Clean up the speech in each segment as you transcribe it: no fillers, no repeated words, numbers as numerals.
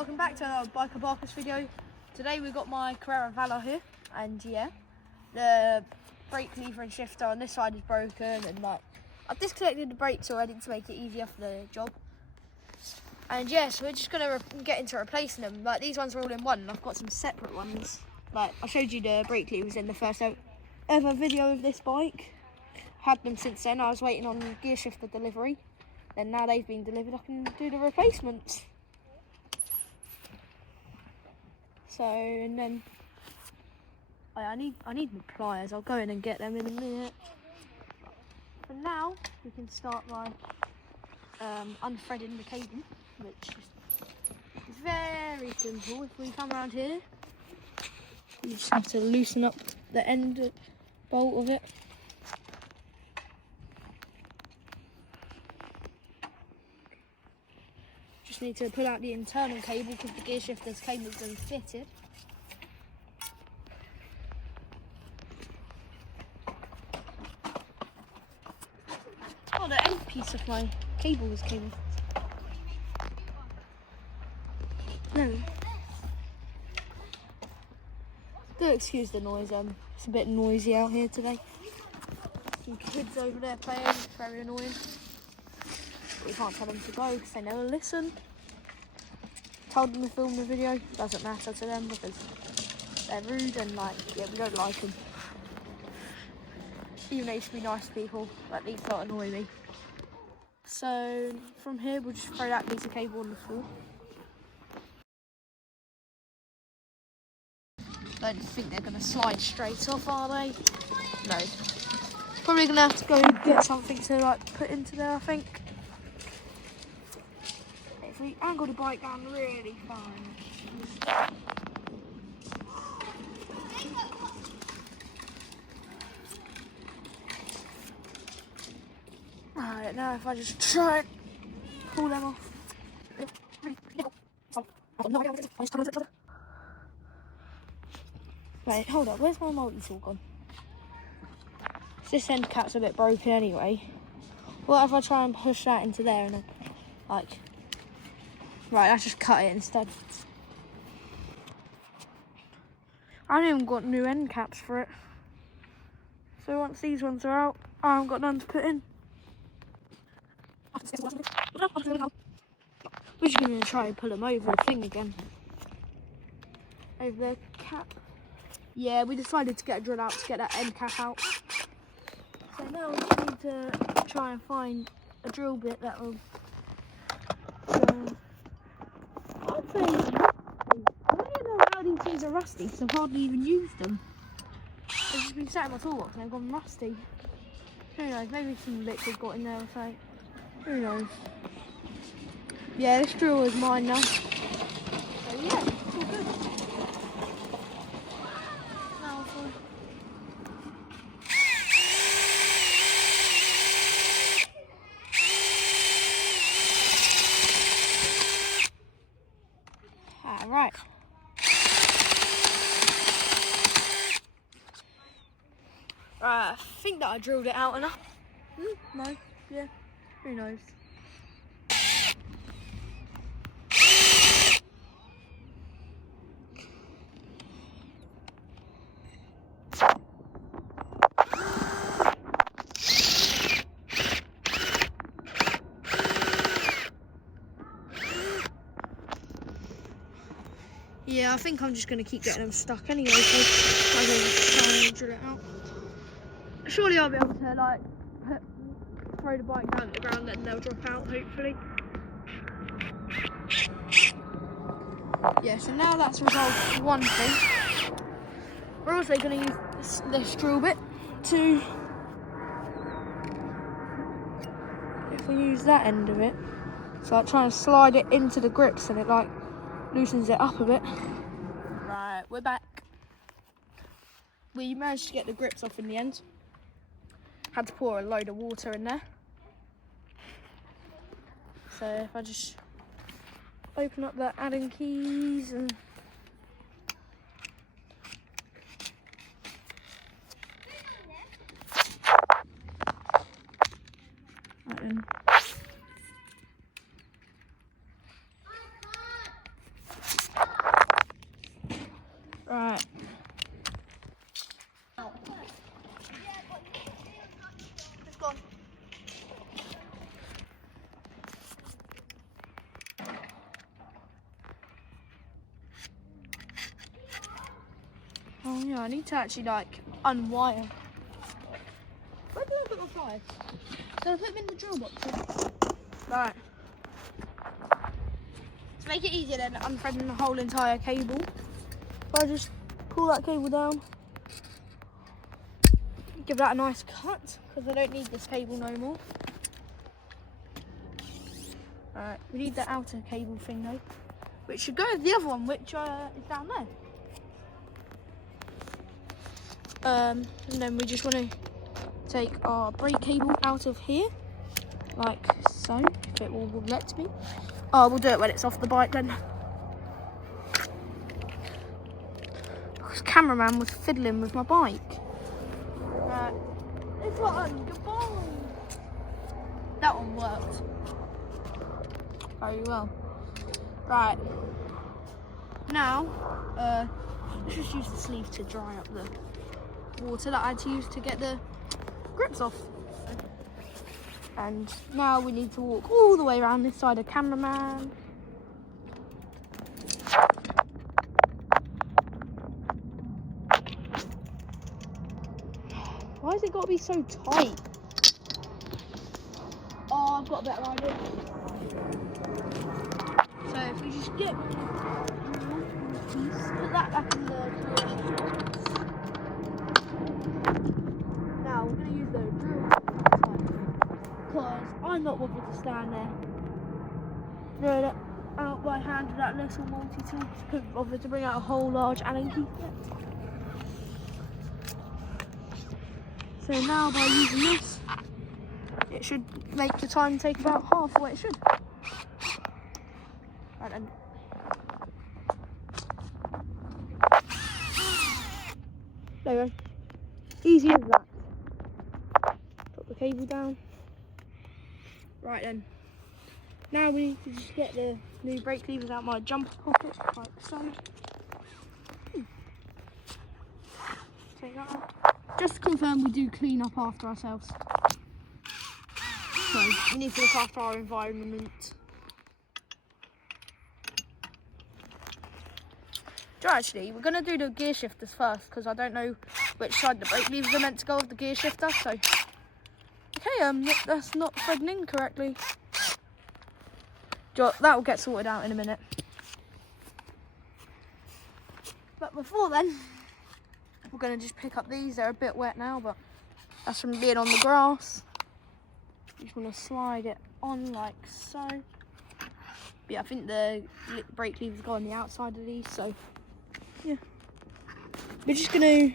Welcome back to another Biker Barkers video. Today we've got my Carrera Valor here, and yeah, the brake lever and shifter on this side is broken, and like I've disconnected the brakes already to make it easier for the job. And yeah, so we're just gonna get into replacing them. Like these ones are all in one, and I've got some separate ones. Like I showed you the brake levers in the first ever video of this bike. Had them since then. I was waiting on gear shifter delivery, and now they've been delivered. I can do the replacements. So, and then I need my pliers. I'll go in and get them in a minute. For now, we can start by unthreading the cable, which is very simple. If we come around here, you just have to loosen up the end bolt of it. Just need to pull out the internal cable because the gear shifter's cable's been fitted. Oh, the end piece of my cable was cable. No. Do excuse the noise, it's a bit noisy out here today. Some kids over there playing, it's very annoying. But you can't tell them to go because they never listen. Told them to film the video, doesn't matter to them because they're rude and like, yeah, we don't like them. Even they used to be nice people, but these don't annoy me. So from here we'll just throw that piece of cable on the floor. Don't think they're going to slide straight off, are they? No. Probably going to have to go and get something to like put into there, I think. If we angle the bike down really fine. Alright, now if I just try and pull them off. Wait, hold up, where's my multi-tool gone? This end cap's a bit broken anyway. What if I try and push that into there and then, like, right, let's just cut it instead. I haven't even got new end caps for it. So once these ones are out, I haven't got none to put in. We're just going to try and pull them over the thing again. Over the cap. Yeah, we decided to get a drill out to get that end cap out. So now we just need to try and find a drill bit that will... I'd say... I don't know how these things are rusty because I've hardly even used them. They've just been sat in my toolbox and they've gone rusty. Who knows, maybe some liquid got in there or something. Who knows? Yeah, this drill is mine now. So yeah, it's all good. Now for... Right. I think that I drilled it out enough. No, yeah, who knows. Yeah, I think I'm just going to keep getting them stuck anyway, so I'm going to try and drill it out. Surely I'll be able to like throw the bike down to the ground and they'll drop out, hopefully. Yeah, so now that's resolved one thing. We're also going to use this drill bit to, if we use that end of it, so I try and slide it into the grips and it like loosens it up a bit. Right, we're back. We managed to get the grips off in the end. Had to pour a load of water in there. So if I just open up the add-in keys and right then. Oh yeah, I need to actually like unwire. Where do I put my pliers? So I put them in the drill box. Right. To make it easier then, unthreading the whole entire cable. So I just pull that cable down. Give that a nice cut, because I don't need this cable no more. Alright, we need the outer cable thing though, which should go with the other one, which is down there. And then we just want to take our brake cable out of here, like so, if it will let me. Oh, we'll do it when it's off the bike then. Because cameraman was fiddling with my bike. Right, this one, goodbye. That one worked very well. Right, now let's just use the sleeve to dry up the water that I had to use to get the grips off. And now we need to walk all the way around this side of cameraman. Why has it got to be so tight? Oh, I've got a better idea. So if we just get put that back in the now we're going to use the drill because I'm not bothered to stand there. Drill it out by hand with that little multi-tool. Couldn't bother to bring out a whole large Allen key yet. So now by using this, it should make the time take about half what it should. Right then. There we go. Easy as that. Drop the cable down. Right then. Now we need to just get the new brake levers out my jumper pocket, like so. Take that out. Just to confirm, we do clean up after ourselves. So we need to look after our environment. So actually, we're going to do the gear shifters first because I don't know which side the brake levers are meant to go with the gear shifter. So, okay, that's not threading in correctly. That will get sorted out in a minute. But before then, we're going to just pick up these. They're a bit wet now, but that's from being on the grass. You just want to slide it on like so. But yeah, I think the brake levers go on the outside of these, so yeah. We're just going to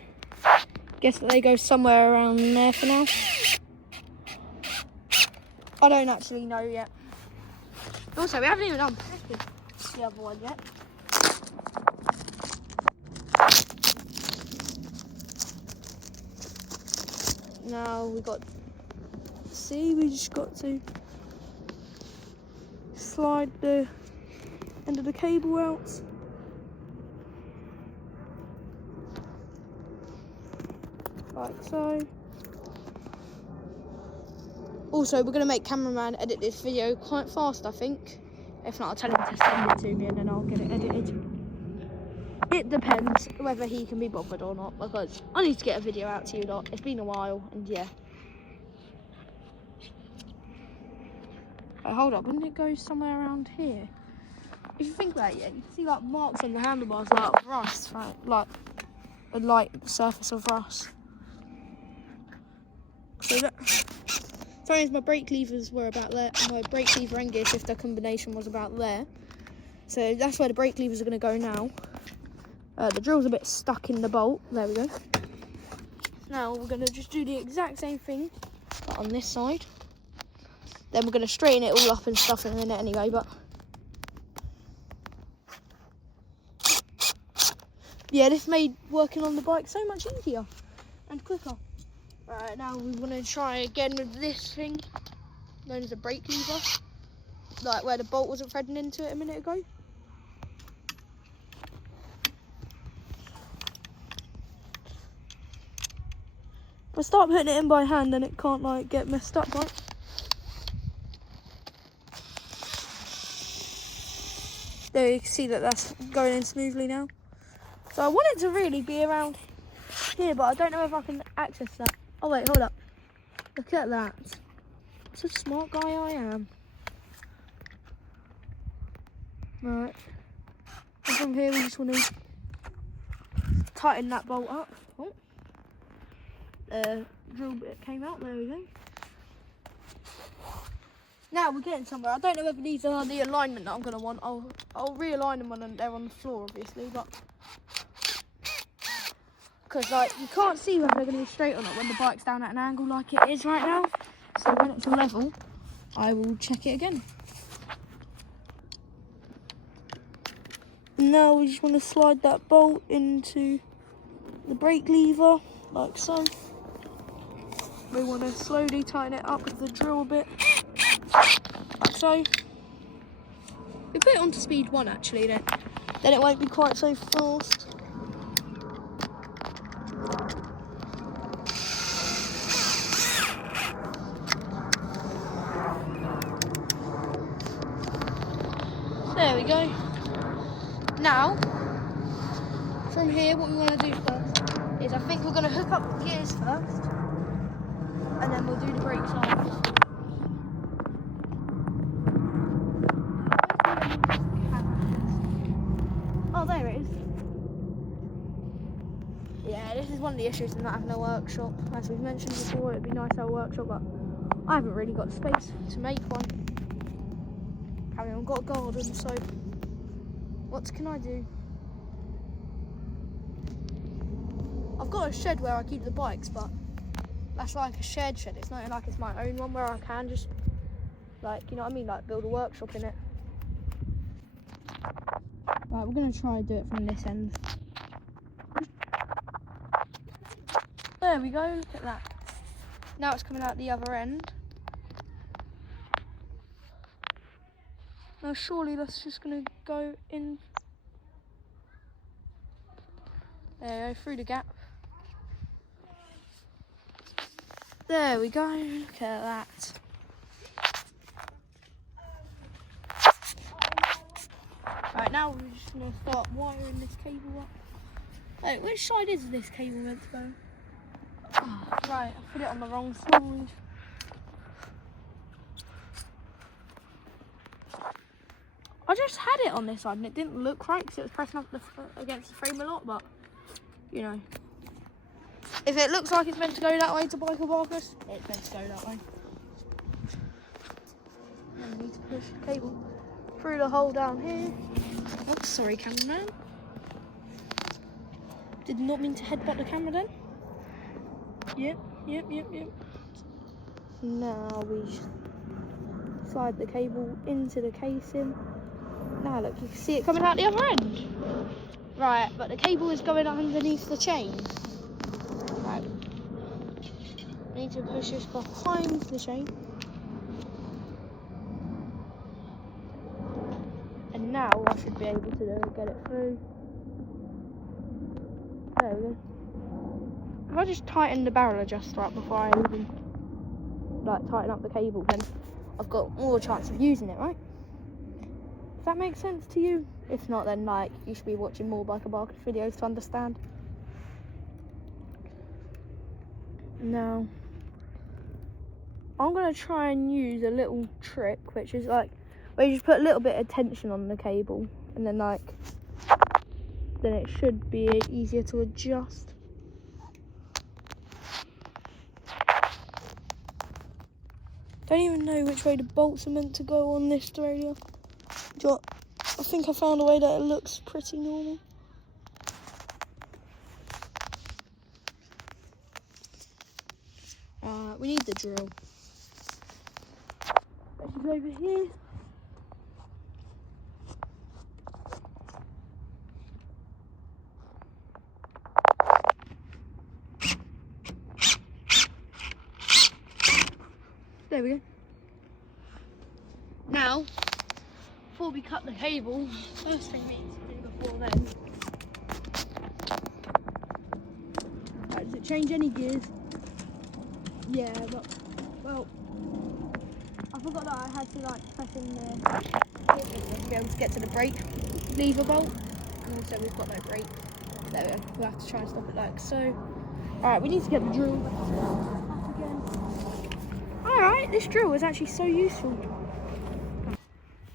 guess that they go somewhere around there for now. I don't actually know yet. Also, we haven't even unthreaded the other one yet. Now we just got to slide the end of the cable out. Like so. Also, we're going to make cameraman edit this video quite fast, I think. If not, I'll tell him to send it to me and then I'll get it edited. It depends whether he can be bothered or not, because I need to get a video out to you lot. It's been a while, and yeah. Hold up, wouldn't it go somewhere around here? If you think about it, yeah, you can see like marks on the handlebars, like rust, right? Like a light surface of rust. So that, sorry, as my brake levers were about there, my brake lever and gear shifter combination was about there. So that's where the brake levers are going to go now. The drill's a bit stuck in the bolt. There we go. Now we're going to just do the exact same thing, but on this side. Then we're going to straighten it all up and stuff in a minute anyway, but yeah, this made working on the bike so much easier and quicker. Right, now we want to try again with this thing, known as a brake lever, like where the bolt wasn't threading into it a minute ago. If I start putting it in by hand, then it can't like get messed up, right? There you can see that that's going in smoothly now. So I want it to really be around here, but I don't know if I can access that. Oh wait, hold up. Look at that. What a smart guy I am. Right. And from here we just want to tighten that bolt up. Oh. Drill bit came out, there we go. Now we're getting somewhere. I don't know whether these are the alignment that I'm going to want. I'll realign them when they're on the floor, obviously, but because like you can't see whether they're going to be straight or not when the bike's down at an angle like it is right now. So when it's level, I will check it again. Now we just want to slide that bolt into the brake lever, like so. We want to slowly tighten it up with the drill bit, like so. We put it onto speed 1 actually, then it won't be quite so fast. There we go. Now, from here, what we want to do first is I think we're going to hook up the gears first, and then we'll do the brakes after. Oh, there it is. Yeah, this is one of the issues in not having a workshop. As we've mentioned before, it'd be nice to have a workshop, but I haven't really got space to make one. I mean, I've got a garden, so what can I do? I've got a shed where I keep the bikes, but that's like a shared shed. It's not like it's my own one where I can just, like, you know what I mean, like build a workshop in it. Right, we're going to try and do it from this end. There we go, look at that. Now it's coming out the other end. Now surely that's just going to go in. There we go, through the gap. There we go, look at that. Right, now we're just going to start wiring this cable up. Wait, which side is this cable meant to go? Oh, right, I put it on the wrong side. I just had it on this side and it didn't look right because it was pressing up against the frame a lot, but, you know. If it looks like it's meant to go that way to Biker Barkers, it's meant to go that way. And we need to push the cable through the hole down here. Oh, sorry, cameraman. Did not mean to headbutt the camera then. Yep. Now we slide the cable into the casing. Now look, you can see it coming out the other end. Right, but the cable is going underneath the chain. Right. I need to push this behind the chain. And now I should be able to get it through. There we go. If I just tighten the barrel adjuster up before I even like tighten up the cable, then I've got more chance of using it, right? Does that make sense to you? If not, then like you should be watching more Biker Barkers videos to understand. Now, I'm gonna try and use a little trick, which is like where you just put a little bit of tension on the cable, and then then it should be easier to adjust. Don't even know which way the bolts are meant to go on this derailleur. I think I found a way that it looks pretty normal. We need the drill. Which is over here. There we go. Now, before we cut the cable, first thing we need to do before then. Right, does it change any gears? Yeah, but, well, I forgot that I had to like press in there to be able to get to the brake lever bolt. And also we've got no brake. There we go. We'll have to try and stop it like so. Alright, we need to get the drill back again. Alright, this drill is actually so useful.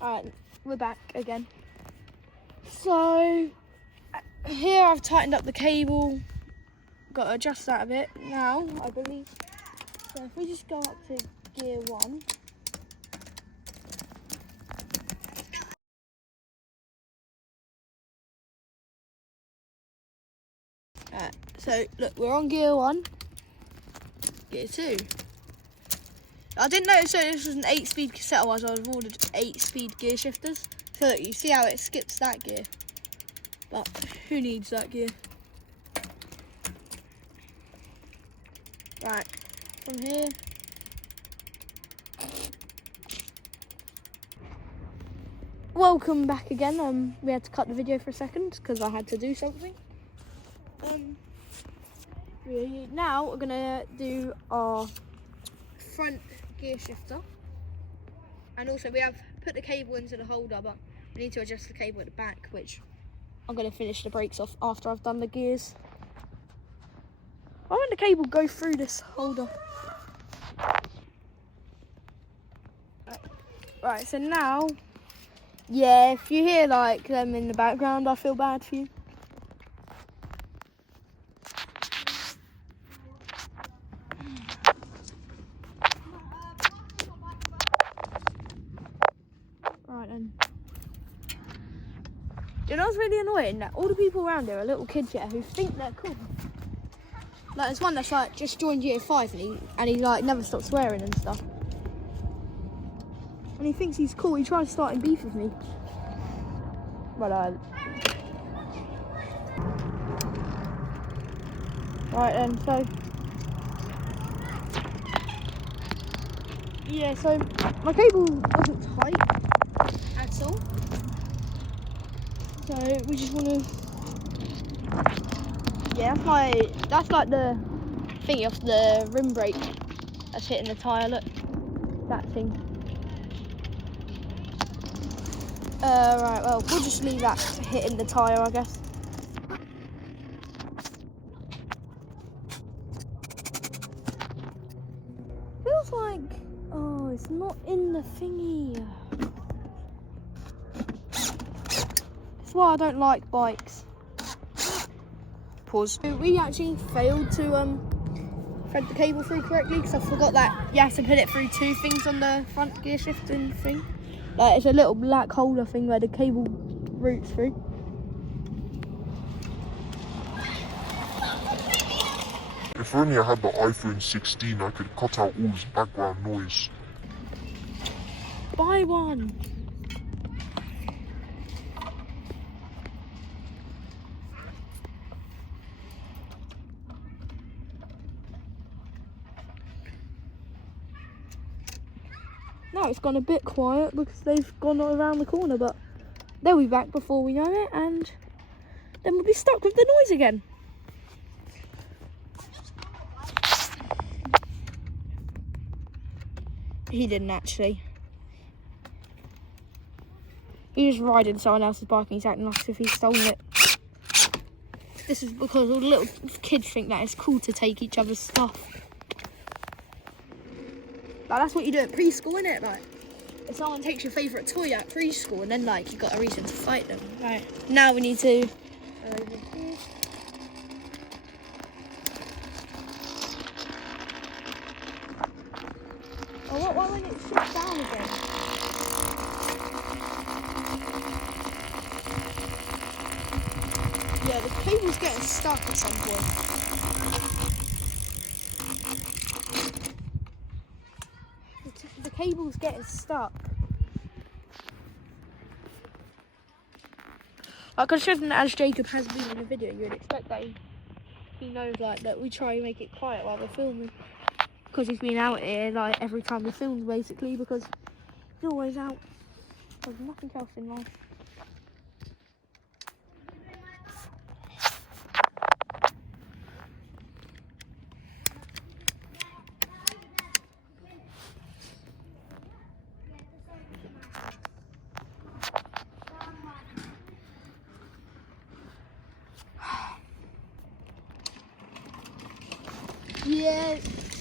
Alright, we're back again. So, here I've tightened up the cable. Got to adjust that a bit now, I believe. So if we just go up to gear 1. Alright, so look, we're on gear 1. Gear 2. I didn't notice that this was an 8-speed cassette, otherwise I would have ordered 8-speed gear shifters. So look, you see how it skips that gear. But who needs that gear? Right, from here. Welcome back again. We had to cut the video for a second because I had to do something. Now we're gonna do our front gear shifter, and also we have put the cable into the holder, but we need to adjust the cable at the back, which I'm gonna finish the brakes off after I've done the gears. I want the cable go through this holder. Right, so now, yeah, if you hear like them in the background, I feel bad for you. Right then. You know what's really annoying? That all the people around here are little kids yet who think they're cool. Like there's one that's like just joined year 5 and he like never stops swearing and stuff. And he thinks he's cool. He tried starting beef with me. But right then, so yeah, so my cable wasn't tight at all. So we just want to, yeah, that's like the thingy off the rim brake that's hitting the tyre. Look, that thing. Right, well, we'll just leave that hitting the tyre, I guess. Feels like, oh, it's not in the thingy. That's why I don't like bikes. Pause. We actually failed to thread the cable through correctly because I forgot that you have to put it through 2 things on the front gear shifting thing. Like it's a little black holder thing where the cable routes through. If only I had the iPhone 16, I could cut out all this background noise. Buy one. Now it's gone a bit quiet because they've gone around the corner, but they'll be back before we know it, and then we'll be stuck with the noise again. He didn't actually. He was riding someone else's bike and he's acting like as if he's stolen it. This is because all the little kids think that it's cool to take each other's stuff. Like, that's what you do at preschool, isn't it? Like, if someone takes your favourite toy at preschool and then, like, you've got a reason to fight them. Right, now we need to... Oh, why won't it shift down again? Yeah, the cable's getting stuck at some point. The cable's getting stuck. Like, considering as Jacob has been in the video, you'd expect that he knows like that we try and make it quiet while we're filming. Because he's been out here like every time we film basically, because he's always out. There's nothing else in life. Yeah,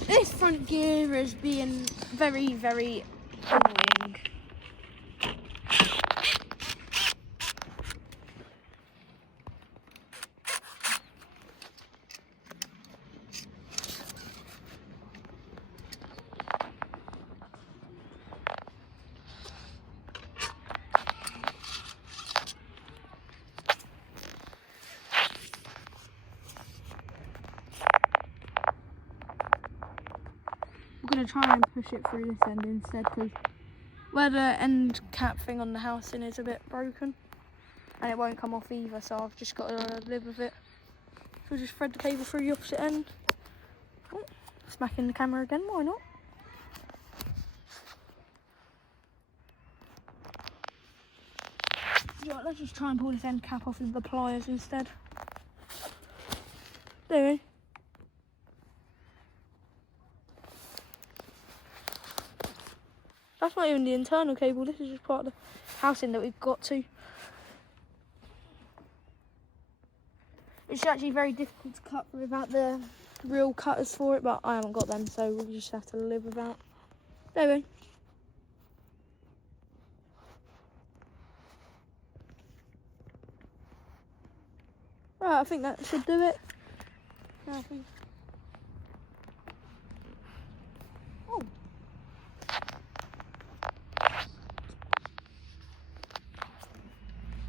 this front gear is being very, very annoying. I'm going to try and push it through this end instead, because where the end cap thing on the housing is a bit broken and it won't come off either, so I've just got to live with it. So we'll just thread the cable through the opposite end. Oh, smacking the camera again, why not? Right, let's just try and pull this end cap off with the pliers instead. There we go. That's not even the internal cable, this is just part of the housing that we've got to. It's actually very difficult to cut without the real cutters for it, but I haven't got them, so we'll just have to live without. There we go. Right, I think that should do it. Oh.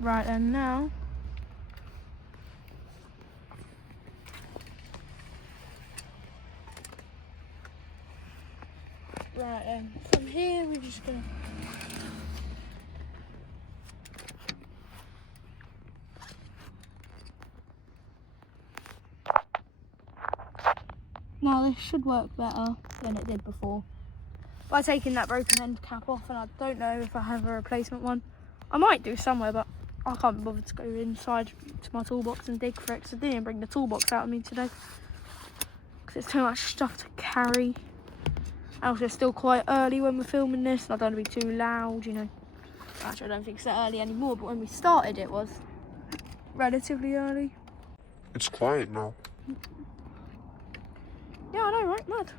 Right, and now from here we're just gonna now this should work better than it did before by taking that broken end cap off, and I don't know if I have a replacement one. I might do somewhere, but I can't be bothered to go inside to my toolbox and dig for it, because I didn't bring the toolbox out with me today because it's too much stuff to carry. And also it's still quite early when we're filming this, and I don't want to be too loud, you know. Actually, I don't think it's that early anymore, but when we started it was relatively early. It's quiet now. Yeah, I know, right? Mad.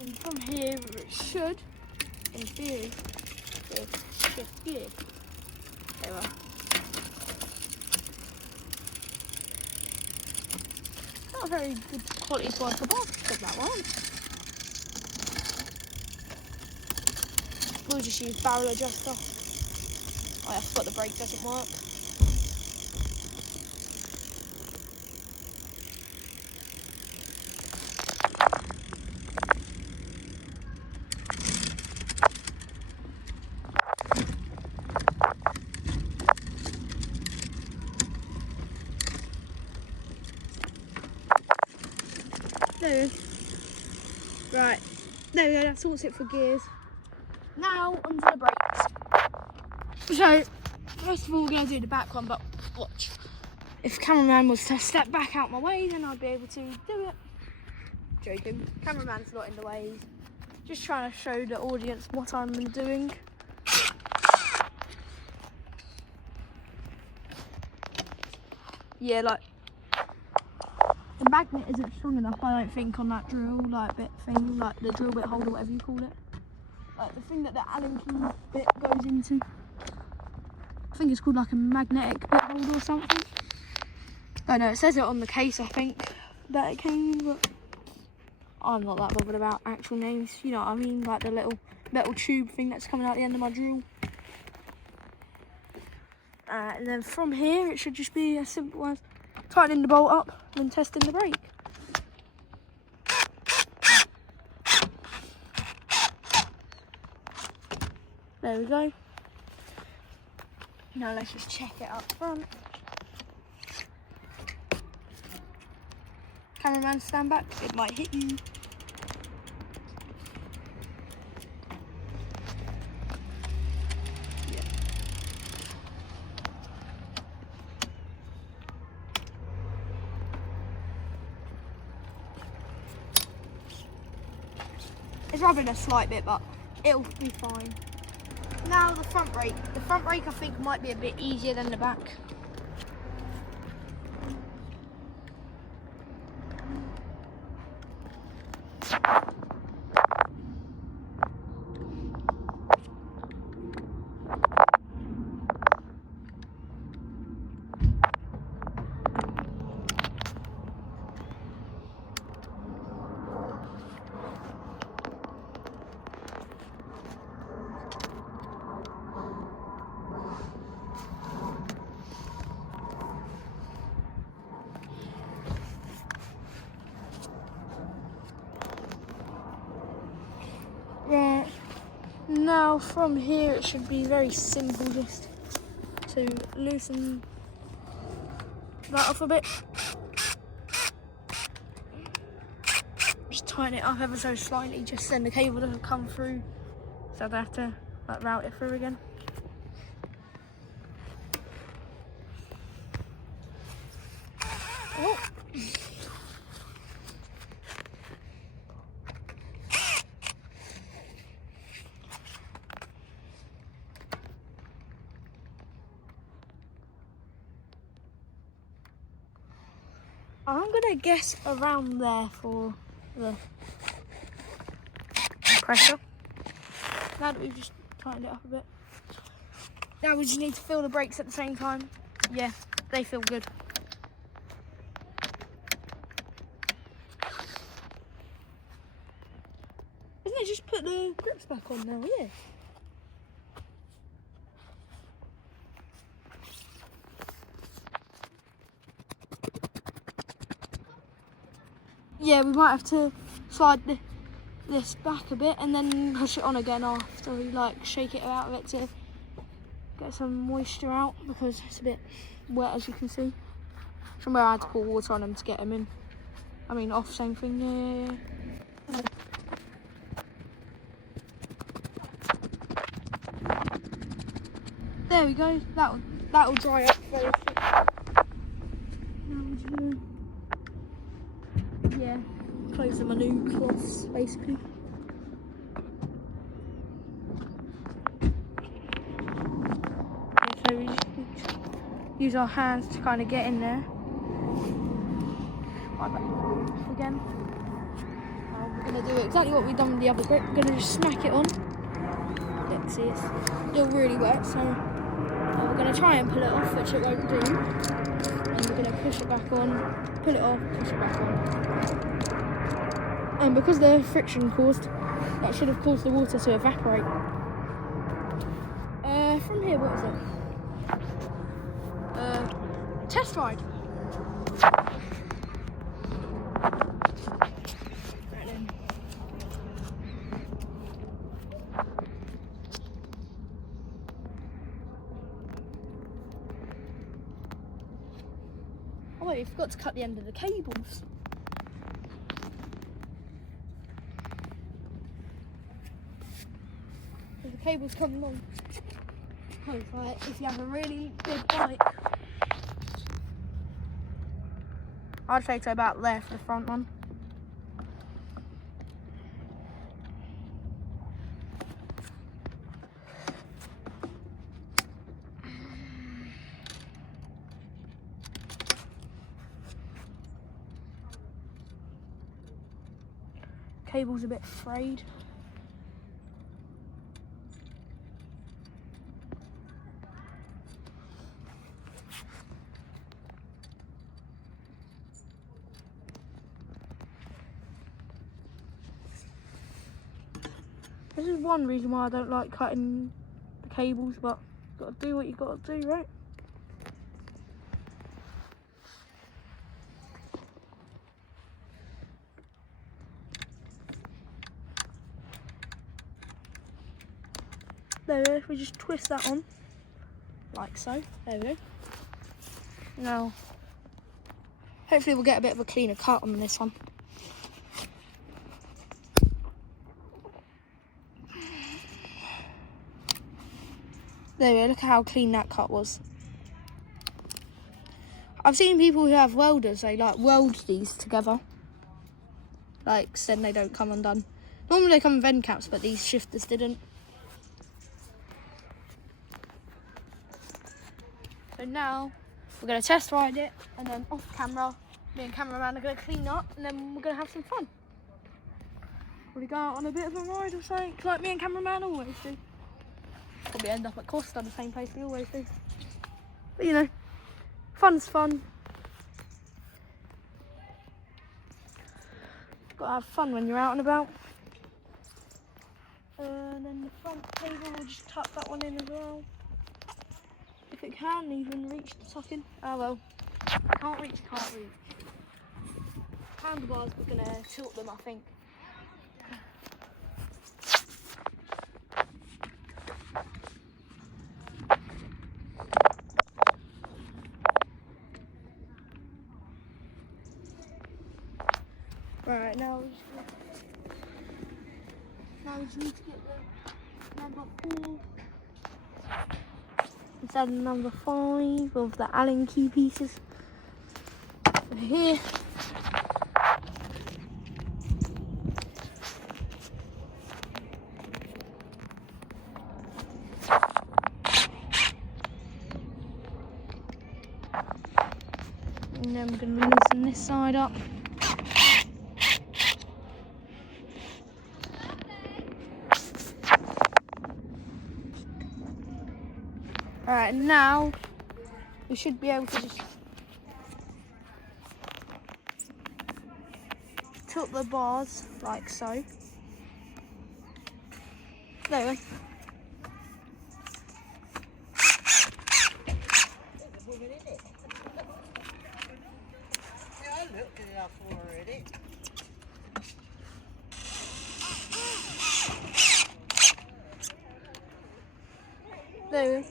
And from here it should, in theory, shift gear. There we are. Not a very good quality bicycle bar, took that one. We'll just use barrel adjuster. Oh yeah, I forgot the brake doesn't work. There we go. Right, there we go, that sorts it for gears. Now onto the brakes. So, first of all we're going to do the back one, but watch. If cameraman was to step back out my way, then I'd be able to do it. Joking, cameraman's not in the way. Just trying to show the audience what I'm doing. Yeah, like, the magnet isn't strong enough, I don't think, on that drill like bit thing, like the drill bit holder, whatever you call it. Like the thing that the Allen key bit goes into. I think it's called like a magnetic bit holder or something. I know, it says it on the case, I think, that it came, but I'm not that bothered about actual names, you know what I mean? Like the little metal tube thing that's coming out the end of my drill. And then from here, it should just be as simple as tightening the bolt up and testing the brake. There we go. Now let's just check it up front. Cameraman, stand back, it might hit you. Yeah. It's rubbing a slight bit, but it'll be fine. Now the front brake. The front brake I think might be a bit easier than the back. Right, now from here it should be very simple just to loosen that off a bit. Just tighten it up ever so slightly, just then the cable doesn't come through, so I have to like route it through again. Oh. I'm gonna guess around there for the pressure. Now that we've just tightened it up a bit. Now we just need to feel the brakes at the same time. Yeah, they feel good. Isn't it just put the grips back on now? Yeah. Yeah, we might have to slide this back a bit and then push it on again after we like shake it out of it to get some moisture out, because it's a bit wet as you can see. Somewhere I had to pour water on them to get them in. I mean off, same thing. Yeah. There we go. That'll dry up very quick. Yeah, close them a new cloths basically. Yeah, so we just use our hands to kind of get in there. Right back again. We're going to do exactly what we've done with the other grip. We're going to just smack it on. Let's see, it's still really wet, so we're going to try and pull it off, which it won't do. And we're going to push it back on, pull it off, push it back on. And because the friction caused, that should have caused the water to evaporate. From here, what is it? Test ride. Right then. Oh wait, we forgot to cut the end of the cables. The cables come along. Like if you have a really big bike, I'd say to about there for the front one. Cable's a bit frayed. This is one reason why I don't like cutting the cables, but you've got to do what you've got to do, right? There we go, if we just twist that on, like so, there we go. Now, hopefully we'll get a bit of a cleaner cut on this one. There we go, look at how clean that cut was. I've seen people who have welders, they like weld these together. Like, so then they don't come undone. Normally they come with end caps, but these shifters didn't. So now we're going to test ride it, and then off camera, me and cameraman are going to clean up, and then we're going to have some fun. Probably go out on a bit of a ride or something, like me and cameraman always do. Probably end up at Costa, the same place we always do. But you know, fun's fun. Gotta have fun when you're out and about. And then the front table, we'll just tuck that one in as well. If it can even reach the tuck-in. Oh well, can't reach. Handlebars, we're gonna tilt them, I think. Right, now we just need to get the number 4. Let's add number 5 of the Allen key pieces over here. And then we're going to loosen this side up. Alright, now we should be able to just tilt the bars like so. There we go. There we go.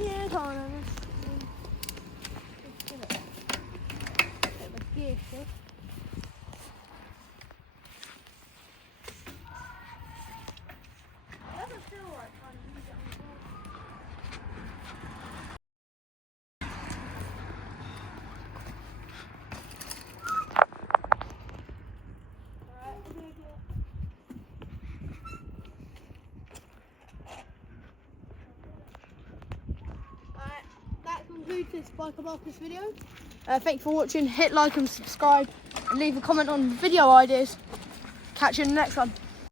Yeah, come on, let's give it a bit of a gear shift. It doesn't feel right trying to use it on the board. That concludes this Biker Barkers video. Thank you for watching. Hit like and subscribe and leave a comment on video ideas. Catch you in the next one.